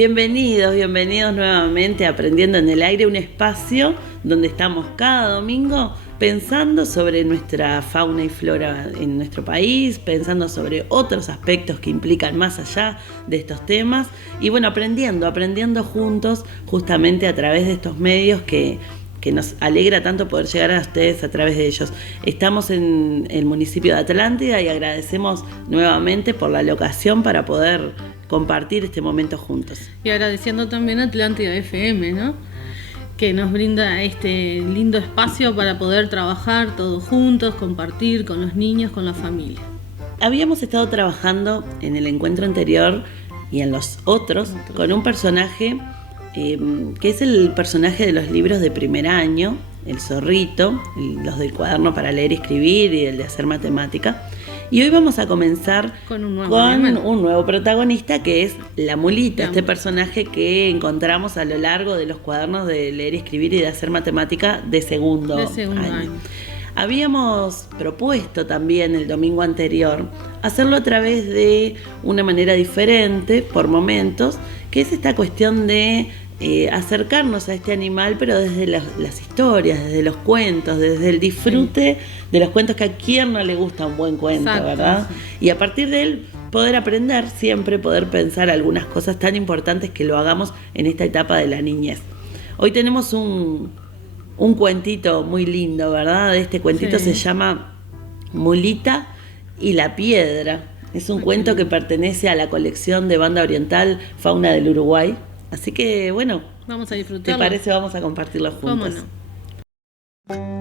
Bienvenidos nuevamente a Aprendiendo en el Aire, un espacio donde estamos cada domingo pensando sobre nuestra fauna y flora en nuestro país, pensando sobre otros aspectos que implican más allá de estos temas y bueno, aprendiendo juntos justamente a través de estos medios que nos alegra tanto poder llegar a ustedes a través de ellos. Estamos en el municipio de Atlántida y agradecemos nuevamente por la locación para poder compartir este momento juntos. Y agradeciendo también a Atlántida FM, ¿no? Que nos brinda este lindo espacio para poder trabajar todos juntos, compartir con los niños, con la familia. Habíamos estado trabajando en el encuentro anterior y en los otros con un personaje que es el personaje de los libros de primer año, el zorrito, los del cuaderno para leer y escribir y el de hacer matemática. Y hoy vamos a comenzar con un nuevo protagonista, que es la mulita, este personaje que encontramos a lo largo de los cuadernos de leer y escribir y de hacer matemática de segundo año. Habíamos propuesto también el domingo anterior hacerlo a través de una manera diferente, por momentos, que es esta cuestión de acercarnos a este animal, pero desde las historias, desde los cuentos, desde el disfrute de los cuentos, que a quien no le gusta un buen cuento. Exacto, ¿verdad? Sí. Y a partir de él poder aprender, siempre poder pensar algunas cosas tan importantes que lo hagamos en esta etapa de la niñez. Hoy tenemos un cuentito muy lindo, ¿verdad? Este cuentito se llama Mulita y la piedra. Es un cuento que pertenece a la colección de Banda Oriental Fauna del Uruguay. Así que, bueno, vamos a disfrutarlo. ¿Te parece? Vamos a compartirlo juntos. ¿Cómo no?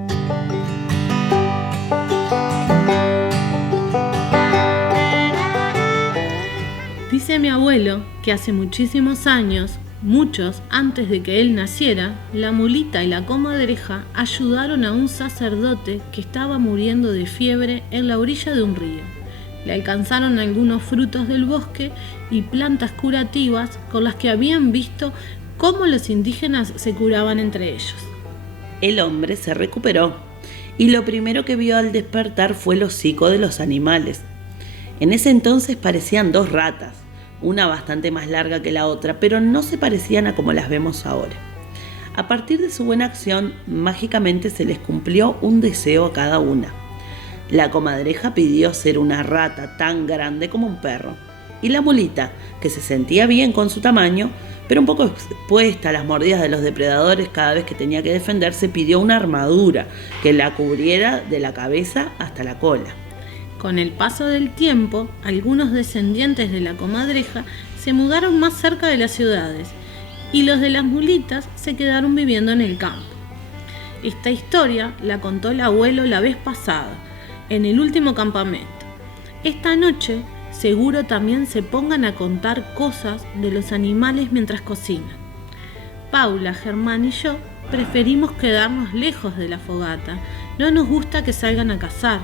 Dice mi abuelo que hace muchísimos años, muchos antes de que él naciera, la mulita y la comadreja ayudaron a un sacerdote que estaba muriendo de fiebre en la orilla de un río. Le alcanzaron algunos frutos del bosque y plantas curativas con las que habían visto cómo los indígenas se curaban entre ellos. El hombre se recuperó y lo primero que vio al despertar fue el hocico de los animales. En ese entonces parecían dos ratas, una bastante más larga que la otra, pero no se parecían a como las vemos ahora. A partir de su buena acción, mágicamente se les cumplió un deseo a cada una. La comadreja pidió ser una rata tan grande como un perro, y la mulita, que se sentía bien con su tamaño, pero un poco expuesta a las mordidas de los depredadores cada vez que tenía que defenderse, pidió una armadura que la cubriera de la cabeza hasta la cola. Con el paso del tiempo, algunos descendientes de la comadreja se mudaron más cerca de las ciudades, y los de las mulitas se quedaron viviendo en el campo. Esta historia la contó el abuelo la vez pasada, en el último campamento. Esta noche seguro también se pongan a contar cosas de los animales mientras cocinan. Paula, Germán y yo preferimos quedarnos lejos de la fogata. No nos gusta que salgan a cazar.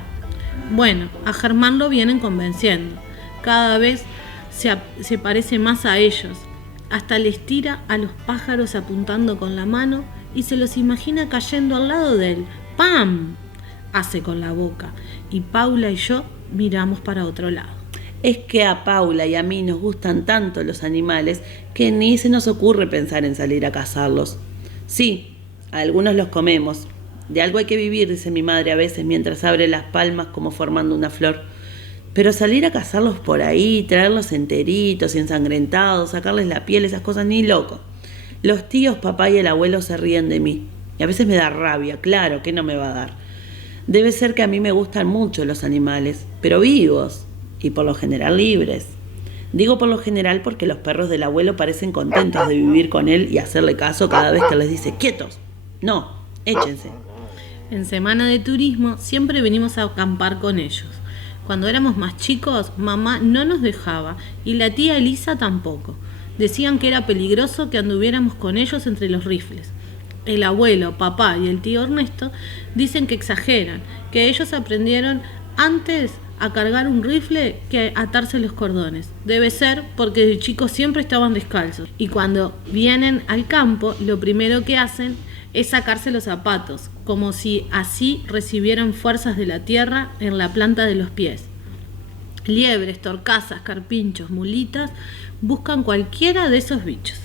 Bueno, a Germán lo vienen convenciendo. Cada vez se parece más a ellos. Hasta les tira a los pájaros apuntando con la mano y se los imagina cayendo al lado de él. ¡Pam!, hace con la boca, y Paula y yo miramos para otro lado. Es que a Paula y a mí nos gustan tanto los animales que ni se nos ocurre pensar en salir a cazarlos. Sí, a algunos los comemos. De algo hay que vivir, dice mi madre a veces mientras abre las palmas como formando una flor. Pero salir a cazarlos por ahí, traerlos enteritos y ensangrentados, sacarles la piel, esas cosas, ni loco. Los tíos, papá y el abuelo se ríen de mí. Y a veces me da rabia, claro que no me va a dar. Debe ser que a mí me gustan mucho los animales, pero vivos y por lo general libres. Digo por lo general porque los perros del abuelo parecen contentos de vivir con él y hacerle caso cada vez que les dice ¡quietos! No, échense. En semana de turismo siempre venimos a acampar con ellos. Cuando éramos más chicos, mamá no nos dejaba y la tía Elisa tampoco. Decían que era peligroso que anduviéramos con ellos entre los rifles. El abuelo, papá y el tío Ernesto dicen que exageran, que ellos aprendieron antes a cargar un rifle que a atarse los cordones. Debe ser porque de chicos siempre estaban descalzos y cuando vienen al campo lo primero que hacen es sacarse los zapatos, como si así recibieran fuerzas de la tierra en la planta de los pies. Liebres, torcasas, carpinchos, mulitas, buscan cualquiera de esos bichos.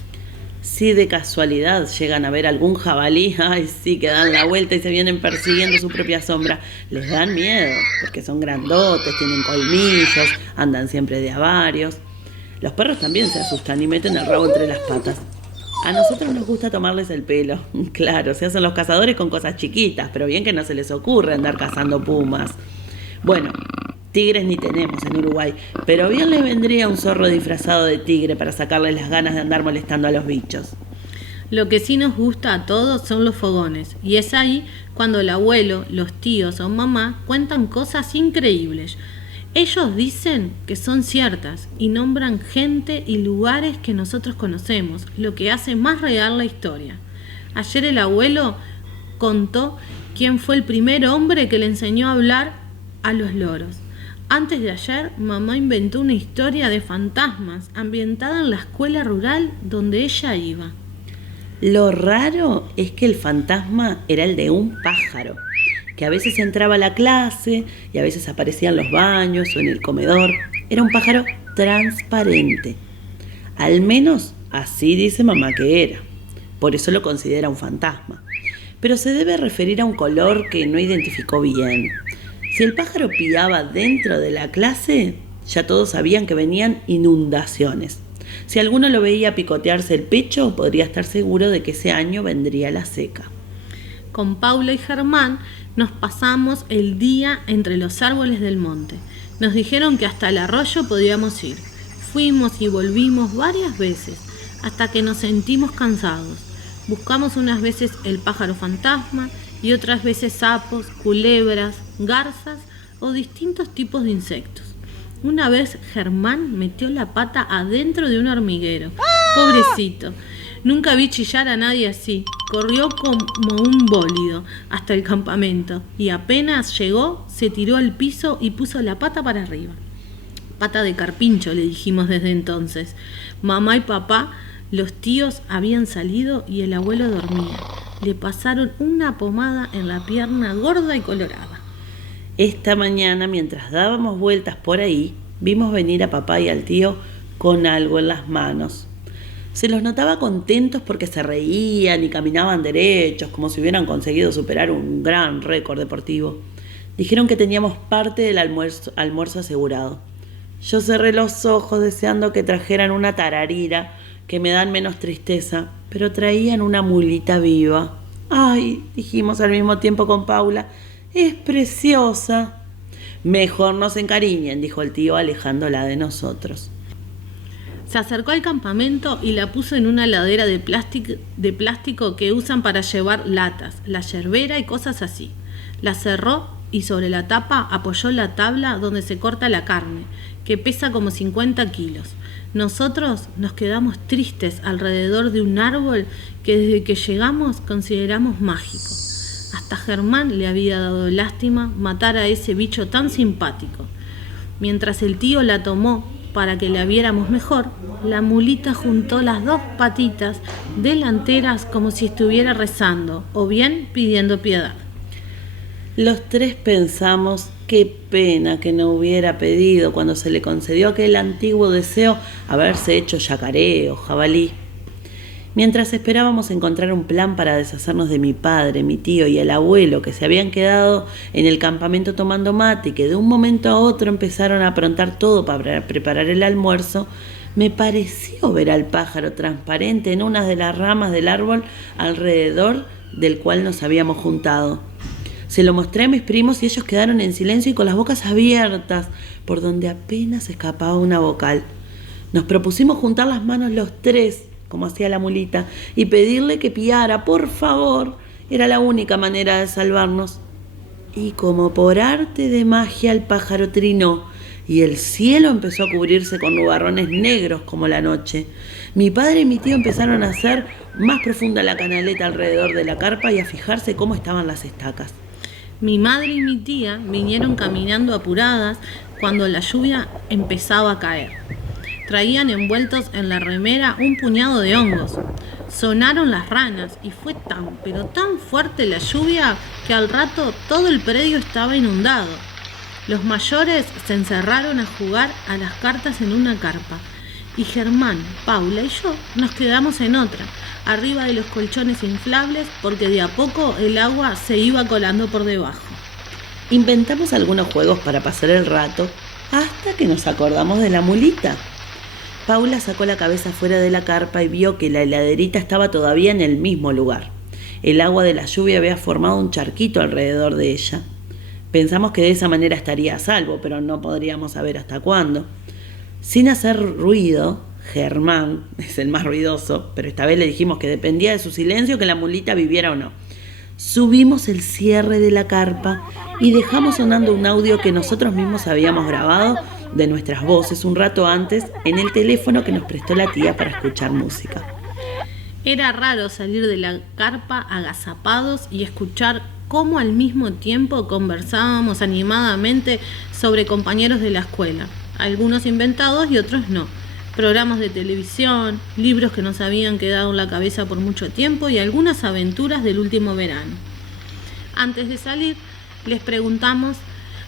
Si de casualidad llegan a ver algún jabalí, ay sí, que dan la vuelta y se vienen persiguiendo su propia sombra. Les dan miedo, porque son grandotes, tienen colmillos, andan siempre de a varios. Los perros también se asustan y meten el rabo entre las patas. A nosotros nos gusta tomarles el pelo. Claro, se hacen los cazadores con cosas chiquitas, pero bien que no se les ocurre andar cazando pumas. Bueno, tigres ni tenemos en Uruguay, pero bien les vendría un zorro disfrazado de tigre para sacarles las ganas de andar molestando a los bichos. Lo que sí nos gusta a todos son los fogones, y es ahí cuando el abuelo, los tíos o mamá cuentan cosas increíbles. Ellos dicen que son ciertas y nombran gente y lugares que nosotros conocemos, lo que hace más real la historia. Ayer el abuelo contó quién fue el primer hombre que le enseñó a hablar a los loros. Antes de ayer, mamá inventó una historia de fantasmas ambientada en la escuela rural donde ella iba. Lo raro es que el fantasma era el de un pájaro, que a veces entraba a la clase y a veces aparecía en los baños o en el comedor. Era un pájaro transparente. Al menos así dice mamá que era. Por eso lo considera un fantasma. Pero se debe referir a un color que no identificó bien. Si el pájaro piaba dentro de la clase, ya todos sabían que venían inundaciones. Si alguno lo veía picotearse el pecho, podría estar seguro de que ese año vendría la seca. Con Paula y Germán nos pasamos el día entre los árboles del monte. Nos dijeron que hasta el arroyo podíamos ir. Fuimos y volvimos varias veces, hasta que nos sentimos cansados. Buscamos unas veces el pájaro fantasma y otras veces sapos, culebras, garzas o distintos tipos de insectos. Una vez Germán metió la pata adentro de un hormiguero. Pobrecito. Nunca vi chillar a nadie así. Corrió como un bólido hasta el campamento y apenas llegó, se tiró al piso y puso la pata para arriba. Pata de carpincho, le dijimos desde entonces. Mamá y papá, los tíos habían salido y el abuelo dormía. Le pasaron una pomada en la pierna gorda y colorada. Esta mañana, mientras dábamos vueltas por ahí, vimos venir a papá y al tío con algo en las manos. Se los notaba contentos porque se reían y caminaban derechos, como si hubieran conseguido superar un gran récord deportivo. Dijeron que teníamos parte del almuerzo asegurado. Yo cerré los ojos deseando que trajeran una tararira, que me dan menos tristeza, pero traían una mulita viva. ¡Ay!, dijimos al mismo tiempo con Paula, ¡es preciosa! Mejor no se encariñen, dijo el tío alejándola de nosotros. Se acercó al campamento y la puso en una ladera de plástico que usan para llevar latas, la yerbera y cosas así. La cerró y sobre la tapa apoyó la tabla donde se corta la carne, que pesa como 50 kilos. Nosotros nos quedamos tristes alrededor de un árbol que desde que llegamos consideramos mágico. Hasta Germán le había dado lástima matar a ese bicho tan simpático. Mientras el tío la tomó para que la viéramos mejor, la mulita juntó las dos patitas delanteras como si estuviera rezando o bien pidiendo piedad. Los tres pensamos qué pena que no hubiera pedido cuando se le concedió aquel antiguo deseo haberse hecho yacaré o jabalí. Mientras esperábamos encontrar un plan para deshacernos de mi padre, mi tío y el abuelo que se habían quedado en el campamento tomando mate y que de un momento a otro empezaron a aprontar todo para preparar el almuerzo, me pareció ver al pájaro transparente en una de las ramas del árbol alrededor del cual nos habíamos juntado. Se lo mostré a mis primos y ellos quedaron en silencio y con las bocas abiertas, por donde apenas escapaba una vocal. Nos propusimos juntar las manos los tres, como hacía la mulita, y pedirle que piara, por favor. Era la única manera de salvarnos. Y como por arte de magia el pájaro trinó, y el cielo empezó a cubrirse con nubarrones negros como la noche. Mi padre y mi tío empezaron a hacer más profunda la canaleta alrededor de la carpa y a fijarse cómo estaban las estacas. Mi madre y mi tía vinieron caminando apuradas cuando la lluvia empezaba a caer. Traían envueltos en la remera un puñado de hongos. Sonaron las ranas y fue pero tan fuerte la lluvia que al rato todo el predio estaba inundado. Los mayores se encerraron a jugar a las cartas en una carpa y Germán, Paula y yo nos quedamos en otra, arriba de los colchones inflables porque de a poco el agua se iba colando por debajo. Inventamos algunos juegos para pasar el rato hasta que nos acordamos de la mulita. Paula sacó la cabeza fuera de la carpa y vio que la heladerita estaba todavía en el mismo lugar. El agua de la lluvia había formado un charquito alrededor de ella. Pensamos que de esa manera estaría a salvo, pero no podríamos saber hasta cuándo. Sin hacer ruido, Germán es el más ruidoso, pero esta vez le dijimos que dependía de su silencio que la mulita viviera o no. Subimos el cierre de la carpa y dejamos sonando un audio que nosotros mismos habíamos grabado de nuestras voces un rato antes en el teléfono que nos prestó la tía para escuchar música. Era raro salir de la carpa agazapados y escuchar cómo al mismo tiempo conversábamos animadamente sobre compañeros de la escuela, algunos inventados y otros no, programas de televisión, libros que nos habían quedado en la cabeza por mucho tiempo y algunas aventuras del último verano. Antes de salir, les preguntamos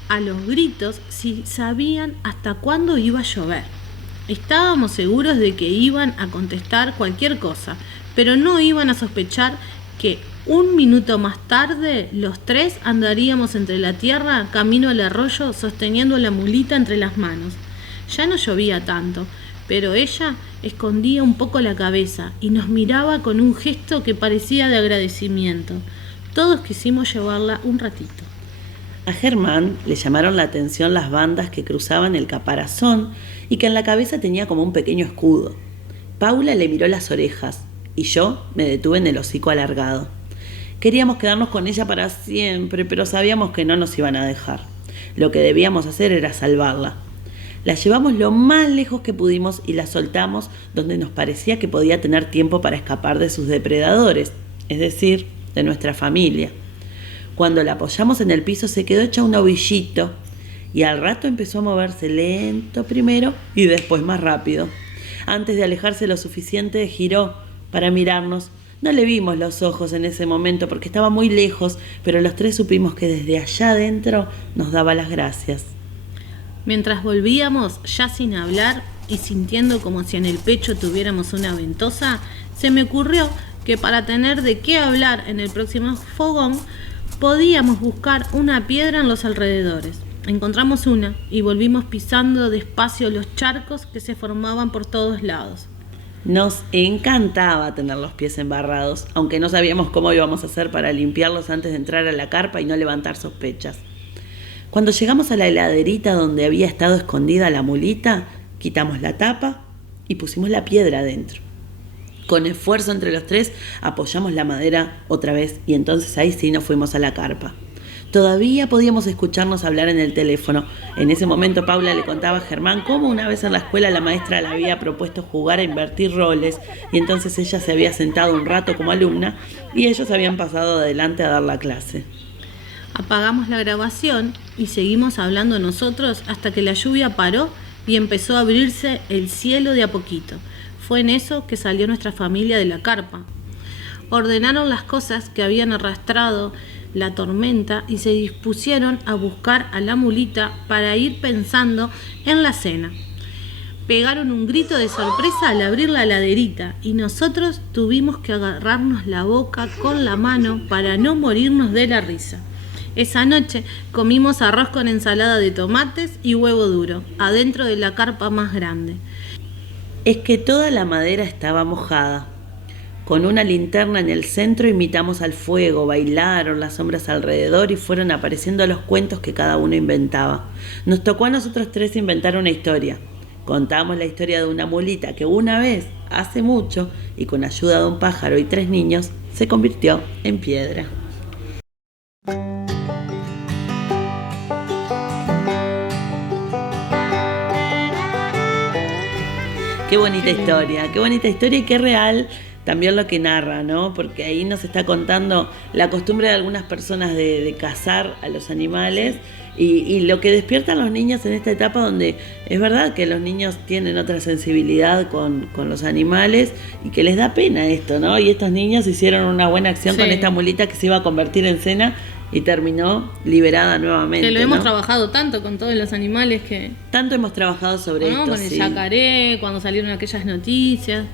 a los gritos si sabían hasta cuándo iba a llover. Estábamos seguros de que iban a contestar cualquier cosa, pero no iban a sospechar que un minuto más tarde los tres andaríamos entre la tierra camino al arroyo sosteniendo la mulita entre las manos. Ya no llovía tanto, pero ella escondía un poco la cabeza y nos miraba con un gesto que parecía de agradecimiento. Todos quisimos llevarla un ratito. A Germán le llamaron la atención las bandas que cruzaban el caparazón y que en la cabeza tenía como un pequeño escudo. Paula le miró las orejas y yo me detuve en el hocico alargado. Queríamos quedarnos con ella para siempre, pero sabíamos que no nos iban a dejar. Lo que debíamos hacer era salvarla. La llevamos lo más lejos que pudimos y la soltamos donde nos parecía que podía tener tiempo para escapar de sus depredadores, es decir, de nuestra familia. Cuando la apoyamos en el piso se quedó hecha un ovillito y al rato empezó a moverse lento primero y después más rápido. Antes de alejarse lo suficiente giró para mirarnos. No le vimos los ojos en ese momento porque estaba muy lejos, pero los tres supimos que desde allá adentro nos daba las gracias. Mientras volvíamos, ya sin hablar y sintiendo como si en el pecho tuviéramos una ventosa, se me ocurrió que para tener de qué hablar en el próximo fogón, podíamos buscar una piedra en los alrededores. Encontramos una y volvimos pisando despacio los charcos que se formaban por todos lados. Nos encantaba tener los pies embarrados, aunque no sabíamos cómo íbamos a hacer para limpiarlos antes de entrar a la carpa y no levantar sospechas. Cuando llegamos a la heladerita donde había estado escondida la mulita, quitamos la tapa y pusimos la piedra adentro. Con esfuerzo entre los tres apoyamos la madera otra vez y entonces ahí sí nos fuimos a la carpa. Todavía podíamos escucharnos hablar en el teléfono. En ese momento Paula le contaba a Germán cómo una vez en la escuela la maestra le había propuesto jugar a invertir roles y entonces ella se había sentado un rato como alumna y ellos habían pasado adelante a dar la clase. Apagamos la grabación y seguimos hablando nosotros hasta que la lluvia paró y empezó a abrirse el cielo de a poquito. Fue en eso que salió nuestra familia de la carpa. Ordenaron las cosas que habían arrastrado la tormenta y se dispusieron a buscar a la mulita para ir pensando en la cena. Pegaron un grito de sorpresa al abrir la heladerita y nosotros tuvimos que agarrarnos la boca con la mano para no morirnos de la risa. Esa noche comimos arroz con ensalada de tomates y huevo duro, adentro de la carpa más grande. Es que toda la madera estaba mojada. Con una linterna en el centro imitamos al fuego, bailaron las sombras alrededor y fueron apareciendo los cuentos que cada uno inventaba. Nos tocó a nosotros tres inventar una historia. Contamos la historia de una mulita que una vez, hace mucho, y con ayuda de un pájaro y 3 niños, se convirtió en piedra. Qué bonita historia y qué real también lo que narra, ¿no? Porque ahí nos está contando la costumbre de algunas personas de cazar a los animales y lo que despiertan los niños en esta etapa donde es verdad que los niños tienen otra sensibilidad con los animales y que les da pena esto, ¿no? Y estos niños hicieron una buena acción con esta mulita que se iba a convertir en cena y terminó liberada nuevamente. Que lo hemos ¿no? trabajado tanto con todos los animales que... Tanto hemos trabajado sobre ¿no? esto. Con el sí. yacaré, cuando salieron aquellas noticias.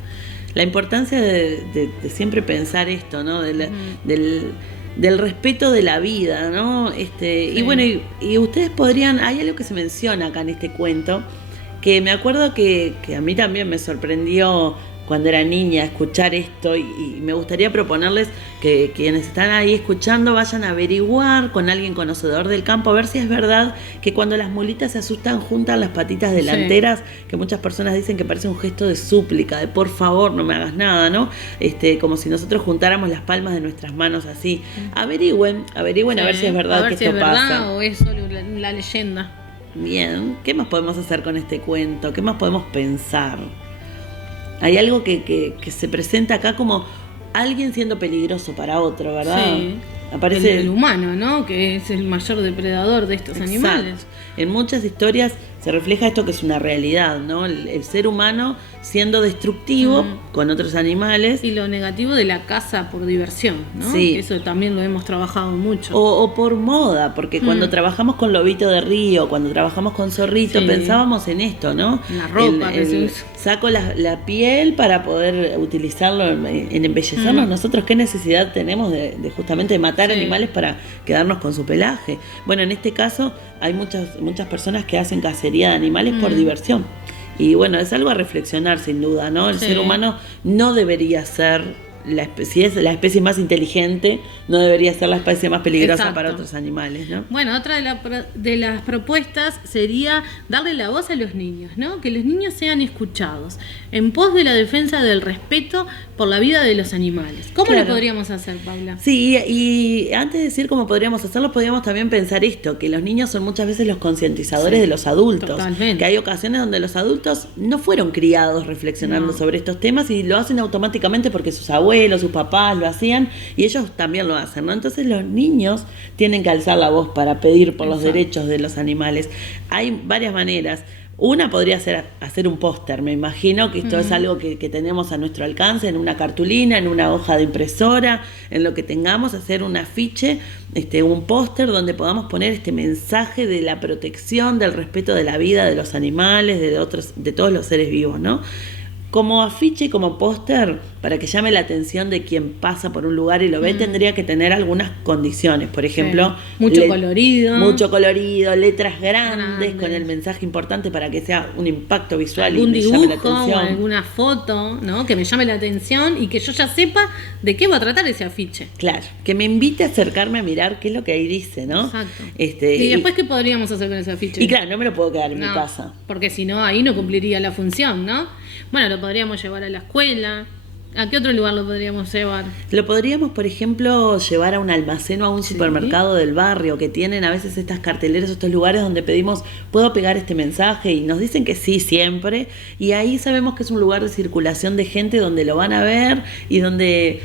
La importancia de siempre pensar esto, ¿no? Del respeto de la vida, ¿no? Sí. Y bueno, y ustedes podrían, hay algo que se menciona acá en este cuento, que me acuerdo que a mí también me sorprendió cuando era niña escuchar esto, y me gustaría proponerles que quienes están ahí escuchando vayan a averiguar con alguien conocedor del campo, a ver si es verdad que cuando las mulitas se asustan juntan las patitas delanteras, que muchas personas dicen que parece un gesto de súplica, de por favor no me hagas nada, ¿no? Como si nosotros juntáramos las palmas de nuestras manos así. Averigüen Sí, a ver si es verdad que esto pasa. Verdad o es solo la leyenda. Bien, ¿qué más podemos hacer con este cuento? ¿Qué más podemos pensar? Hay algo que se presenta acá como alguien siendo peligroso para otro, ¿verdad? Sí. Aparece El humano, ¿no? Que es el mayor depredador de estos animales. En muchas historias se refleja esto, que es una realidad, ¿no? El ser humano siendo destructivo con otros animales. Y lo negativo de la caza por diversión, ¿no? Sí. Eso también lo hemos trabajado mucho. O por moda, porque cuando trabajamos con lobito de río, cuando trabajamos con zorrito, Sí. pensábamos en esto, ¿no? La ropa que se usa. Saco la piel para poder utilizarlo en embellecernos. Nosotros, ¿qué necesidad tenemos de justamente matar Sí. animales para quedarnos con su pelaje? Bueno, en este caso hay muchas personas que hacen cacería de animales por diversión. Y bueno, es algo a reflexionar sin duda, ¿no? El Sí. ser humano no debería ser, si es la especie más inteligente, no debería ser la especie más peligrosa Exacto. para otros animales, ¿no? Bueno, otra de las propuestas sería darle la voz a los niños, ¿no? Que los niños sean escuchados en pos de la defensa del respeto por la vida de los animales. ¿Cómo Claro. lo podríamos hacer, Paula? Sí, y antes de decir cómo podríamos hacerlo, podríamos también pensar esto, que los niños son muchas veces los concientizadores Sí, de los adultos. totalmente. Que hay ocasiones donde los adultos no fueron criados reflexionando No. sobre estos temas y lo hacen automáticamente porque sus abuelos, sus papás lo hacían y ellos también lo hacen, ¿no? Entonces los niños tienen que alzar la voz para pedir por los Exacto. derechos de los animales. Hay varias maneras. Una podría ser hacer un póster, me imagino que esto es algo que tenemos a nuestro alcance, en una cartulina, en una hoja de impresora, en lo que tengamos, hacer un afiche, un póster donde podamos poner este mensaje de la protección, del respeto de la vida de los animales, de todos los seres vivos, ¿no? Como afiche y como póster, para que llame la atención de quien pasa por un lugar y lo ve, tendría que tener algunas condiciones. Por ejemplo, Mucho colorido. Mucho colorido, letras grandes, Grandes. con el mensaje importante para que sea un impacto visual Algún y me llame la dibujo o atención. alguna foto, ¿no? Que me llame la atención y que yo ya sepa de qué va a tratar ese afiche. Claro, que me invite a acercarme a mirar qué es lo que ahí dice, ¿no? Exacto. Y Y después, ¿qué podríamos hacer con ese afiche? y claro, no me lo puedo quedar en mi No, casa. porque si no, ahí no cumpliría la función, ¿no? Bueno, lo podríamos llevar a la escuela. ¿A qué otro lugar lo podríamos llevar? Lo podríamos, por ejemplo, llevar a un almacén o a un Sí. supermercado del barrio, que tienen a veces estas carteleras, estos lugares donde pedimos, ¿puedo pegar este mensaje? Y nos dicen que sí siempre, y ahí sabemos que es un lugar de circulación de gente donde lo van a ver y donde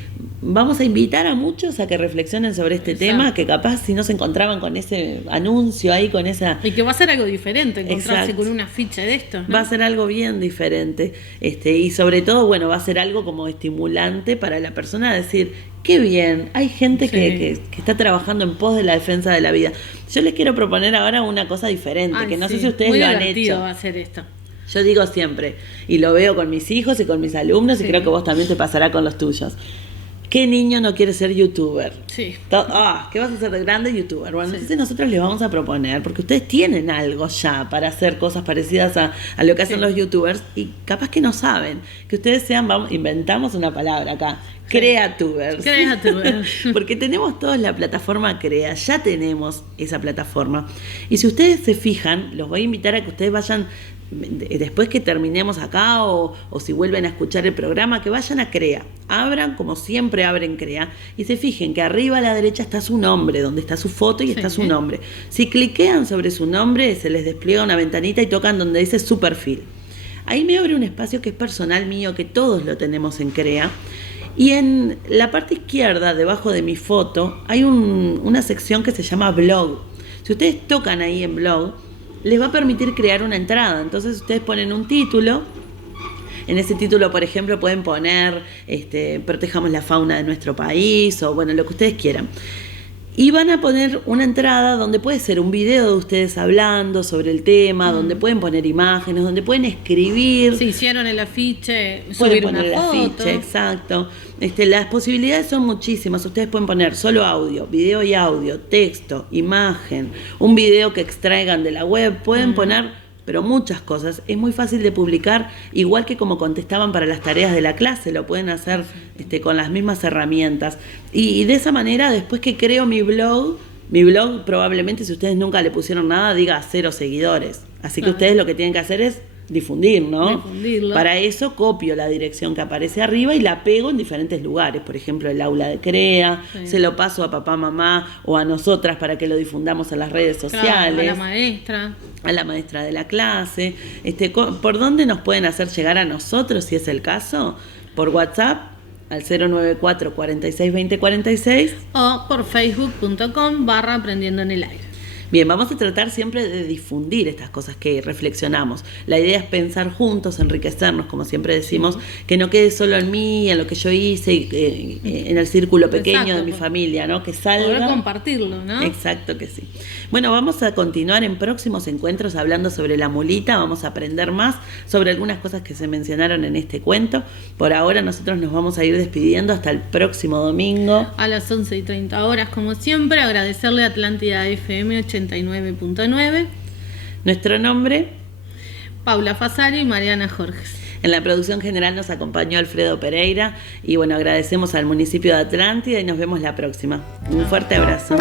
vamos a invitar a muchos a que reflexionen sobre este Exacto. tema, que capaz si no se encontraban con ese anuncio ahí, con esa... Y que va a ser algo diferente encontrarse Exacto. con un afiche de estos, ¿no? Va a ser algo bien diferente, y sobre todo, bueno, va a ser algo como estimulante para la persona a decir, qué bien, hay gente Sí. que está trabajando en pos de la defensa de la vida. Yo les quiero proponer ahora una cosa diferente, Ay, que no sí, sé si ustedes muy lo han divertido hecho. va a ser esto. Yo digo siempre, y lo veo con mis hijos y con mis alumnos, y Sí. creo que vos también te pasará con los tuyos. ¿Qué niño no quiere ser youtuber? Sí. ¿Qué vas a ser de grande youtuber? Bueno, Sí. entonces nosotros les vamos a proponer, porque ustedes tienen algo ya para hacer cosas parecidas a lo que hacen Sí. los youtubers, y capaz que no saben, que ustedes sean, inventamos una palabra acá, Sí. creatubers. Creatubers. Porque tenemos todos la plataforma Crea, ya tenemos esa plataforma. Y si ustedes se fijan, los voy a invitar a que ustedes vayan, después que terminemos acá o si vuelven a escuchar el programa, que vayan a Crea, abran como siempre abren Crea y se fijen que arriba a la derecha está su nombre, donde está su foto y está Sí. su nombre. Si cliquean sobre su nombre, se les despliega una ventanita y tocan donde dice su perfil. Ahí me abre un espacio que es personal mío, que todos lo tenemos en Crea. Y en la parte izquierda, debajo de mi foto, hay una sección que se llama blog. Si ustedes tocan ahí en blog, les va a permitir crear una entrada. Entonces ustedes ponen un título. En ese título, por ejemplo, pueden poner protejamos la fauna de nuestro país o bueno, lo que ustedes quieran. Y van a poner una entrada donde puede ser un video de ustedes hablando sobre el tema, donde pueden poner imágenes, donde pueden escribir. Si hicieron el afiche, Pueden subir una poner el foto. afiche, exacto. Las posibilidades son muchísimas. Ustedes pueden poner solo audio, video y audio, texto, imagen, un video que extraigan de la web. Pueden poner, pero muchas cosas. Es muy fácil de publicar, igual que como contestaban para las tareas de la clase. Lo pueden hacer con las mismas herramientas. Y de esa manera, después que creo mi blog probablemente, si ustedes nunca le pusieron nada, diga 0 seguidores. Así que ustedes lo que tienen que hacer es difundir, ¿no? Difundirlo. Para eso copio la dirección que aparece arriba y la pego en diferentes lugares. Por ejemplo, el aula de CREA, se lo paso a papá, mamá o a nosotras para que lo difundamos en las redes sociales. Claro, a la maestra. De la clase. ¿Por dónde nos pueden hacer llegar a nosotros, si es el caso? Por WhatsApp al 094 46 20 46 O por facebook.com/aprendiendo en el aire. Bien, vamos a tratar siempre de difundir estas cosas que reflexionamos. La idea es pensar juntos, enriquecernos, como siempre decimos, que no quede solo en mí, en lo que yo hice, en el círculo pequeño de mi familia, ¿no? Que salga. Poder compartirlo, ¿no? Exacto que sí. Bueno, vamos a continuar en próximos encuentros hablando sobre la mulita, vamos a aprender más sobre algunas cosas que se mencionaron en este cuento. Por ahora nosotros nos vamos a ir despidiendo hasta el próximo domingo. A las 11:30, como siempre, agradecerle a Atlántida FM 89.9. Nuestro nombre, Paula Fasari y Mariana Jorges. En la producción general nos acompañó Alfredo Pereira y bueno, agradecemos al municipio de Atlántida y nos vemos la próxima. Un fuerte abrazo.